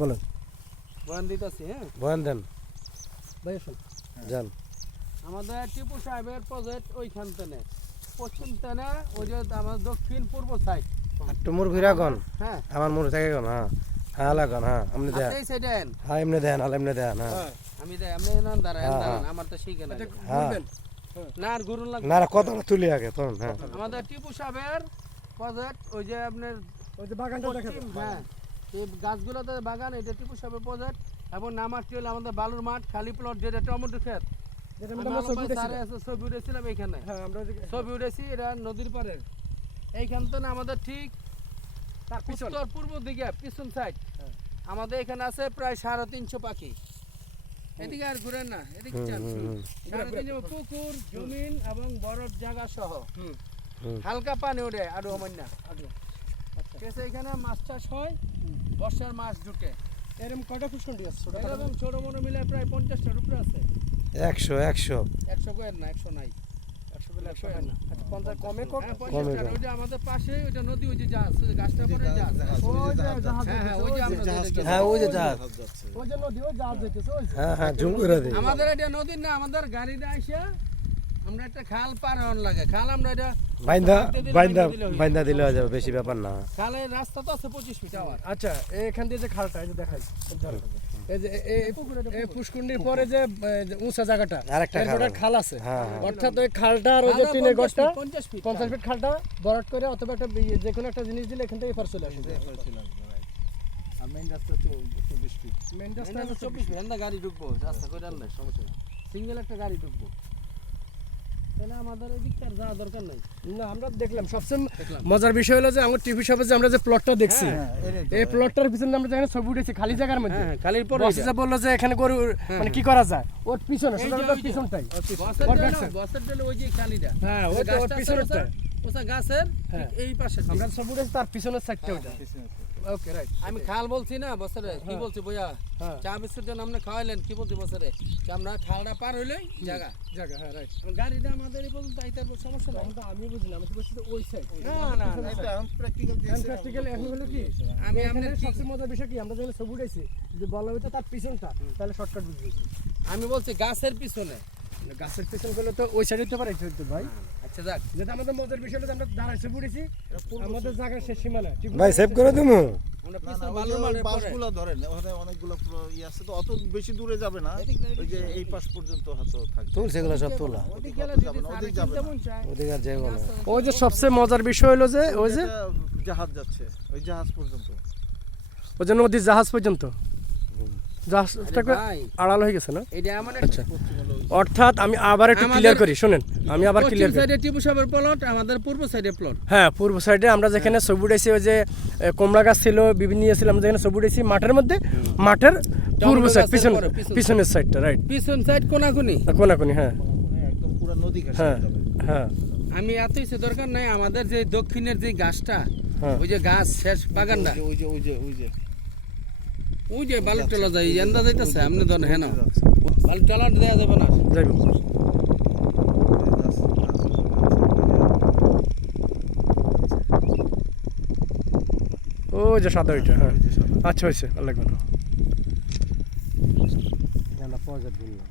বলেন। বয়ান দিতেছি, হ্যাঁ বয়ান দেন ভাই আসুন যান। আমাদের টিপু সাহেবের প্রজেক্ট ওইখান থেকে পশ্চিম তেনে ওই যে আমাদের দক্ষিণ পূর্ব সাইড একটু মুর ভিড়া গন। হ্যাঁ আমার মুর থেকে গন। হ্যাঁ হ্যাঁ লাগান। হ্যাঁ আপনি দেন। এই সাইডে হ্যাঁ এমনি দেন। হ্যাঁ এমনি দেন। হ্যাঁ আমি দেয় আপনি নাম দাঁড়ান দাঁড়ান আমার তো শিখে না হ্যাঁ না আর গুরুন লাগবে না কতটা তুলি আগে তখন। হ্যাঁ আমাদের টিপু সাহেবের প্রজেক্ট ওই যে আপনার ওই যে বাগানটা দেখা যায়। হ্যাঁ এই গাছগুলোতে বাগান এটা টিপু সাহেবের প্রজেক্ট এবং নামাকটি হলো আমাদের বালুর মাঠ খালি প্লট যেটা টমেটো ক্ষেত যেটা আমরা ছবি উঠেছিলাম। ছবি উঠেছিলাম এখানে হ্যাঁ আমরা ছবি উঠেছি এটা নদীর পাড়ের এইখান থেকে আমাদের ঠিক তার পিছন উত্তর পূর্ব দিকে পিছন সাইড আমাদের এখানে আছে প্রায় 350 পাখি এদিকে আর ঘুরেন না এদিকে চান 350 পুকুর জমিন এবং বরফ জায়গা সহ হালকা পানি ওঠে আরো হমান্না ঠিক আছে এখানে মাছ চাষ হয় বর্ষার মাছ ঢুকে এরকম কয়টা ফুসকুন্ডি আছে ছোট এরকম ছোট বড় মিলে প্রায় 50টার উপরে আছে 100 100 কয়ের না 100 নাই 100 বলে 100 হয় না। আচ্ছা 50 কমে কম। হ্যাঁ 50টার ওই যে আমাদের পাশে ওইটা নদী ওই যে জাহাজ ওই যে গাছটা পরে জাহাজ ওই যে জাহাজ হ্যাঁ হ্যাঁ ওই যে আমরা যেটা হ্যাঁ ওই যে জাহাজ। ওই যে নদী ওই জাহাজ যাইতেছে ওই যে। হ্যাঁ হ্যাঁ জুম করে দিই। আমাদের এটা নদী না আমাদের গাড়িতে আইসা আমরা একটা খাল পার হন লাগে খাল আমরা এটা বাইন্দা দিলে হয়ে যাবে, বেশি ব্যাপার না। খালের রাস্তা তো আছে 25 ফিট আবার আচ্ছা এখান দিয়ে যে খালটা এই যে দেখাই এই যে এই পুষ্কুন্ডির পরে যে উঁচা জায়গাটা আরেকটা এরপরে খাল। খাল আছে। হ্যাঁ অর্থাৎ ওই খালটা আর ওই যে টিনের গড়টা 50 ফিট 50 ফিট খালটা বরাট করে অথবা একটা যে কোনো একটা জিনিস দিলে এখান থেকে এপার চলে আসে। মেইন রাস্তা 24 ফিট। মেইন রাস্তা 24 ফিট এন্ডা গাড়ি ঢুকবো রাস্তা কই ডাল নাই সমস্যা সিঙ্গেল একটা গাড়ি ঢুকবো তাহলে আমাদের এদিকটার যাওয়া দরকার নাই না আমরা দেখলাম সবচেয়ে মজার বিষয় হলো যে আমার টিভি শপে যে আমরা যে প্লটটা দেখছি এই প্লটটার পিছনে আমরা যেখানে ছবি উঠেছি খালি জায়গার মধ্যে হ্যাঁ খালির পরে বসে যে বললো যে এখানে গরু মানে কি করা যায় ওর পিছনে এই যে সেটা ওই যে পিছনটাই বসের ডলে ওই যে খালিটা হ্যাঁ ওই তো ওর পিছনেরটা ওটা গাছের হ্যাঁ। ঠিক এই পাশে আমরা ছবি উঠেছি তার পিছনের সাইডটা ওটা ওকে রাইট আমি খাল বলছি না বছরে কি বলছি বইয়া হ্যাঁ চা বিস্কুট জন্য আপনি খাওয়াইলেন কি বলছি বছরে যে আমরা খালটা পার হইলেই জায়গা জায়গা হ্যাঁ রাইট গাড়িটা আমাদের এই পর্যন্ত আইতার সমস্যা নাই আমি বুঝলাম আমি তো বলছি যে ওই সাইড না না প্র্যাকটিক্যাল এখন হলো কি আমি আমি আপনার আপনার সবচেয়ে মজার বিষয় কি আমরা যখন ছবি উঠেছি যদি বলা হইতো তার পিছনটা তাহলে শর্টকাট বুঝবি আমি বলছি গাছের পিছনে গাছের পিছন গুলো তো ওই সাইডে তো পারে ভাই আচ্ছা যাক যেটা আমাদের মজার বিষয় হলো আমরা দাঁড়াই ছবি উঠেছি আমাদের জায়গার শেষ সীমানা ঠিক ভাই সেভ করে দিমু। আমরা পিছনে বালুর মাঠের পরে বাসগুলো ধরেন ওখানে অনেকগুলো ই আছে তো অত বেশি দূরে যাবে না ওই যে এই পাশ পর্যন্ত হয়তো থাকবে তুল সেগুলো সব তোলা। ওদিক গেলে যদি ওদিক সারা যাবে যেমন চায় ওদিকে আর যাইব না। ওই যে সবচেয়ে মজার বিষয় হলো যে ওই যে যেটা জাহাজ যাচ্ছে ওই জাহাজ পর্যন্ত ওই যে নদীর জাহাজ পর্যন্ত জাহাজটাকে ভাই আড়াল হয়ে গেছে না এটা এমন আচ্ছা অর্থাৎ আমি আবার একটু ক্লিয়ার করি শুনেন আমি আবার ক্লিয়ার করি সাইডে টিপু সাহেবের প্লট আমাদের পূর্ব সাইডে প্লট হ্যাঁ পূর্ব সাইডে আমরা যেখানে ছবি উঠেছি ওই যে কমলা গাছ ছিল বিভিন্ন ইয়ে ছিল আমরা যেখানে ছবি উঠেছি মাঠের মধ্যে মাঠের পূর্ব সাইড পিছন পিছনের সাইডটা রাইট পিছন সাইড কোনাকুনি কোনাকুনি হ্যাঁ একদম পুরো নদী ঘেঁষে হ্যাঁ যাবে হ্যাঁ আমি এতই সে দরকার নাই আমাদের যে দক্ষিণের যে গাছটা হ্যাঁ। ওই যে গাছ শেষ বাগানটা ওই যে বালু টলা যায় এন্দা যাইতেছে আপনি ধরেন হ্যাঁ না বালু টলা দেওয়া যাবে না যাইব ও যে সাদা ওইটা হ্যাঁ আচ্ছা হয়েছে আল্লাহ না পাওয়া যাবে না।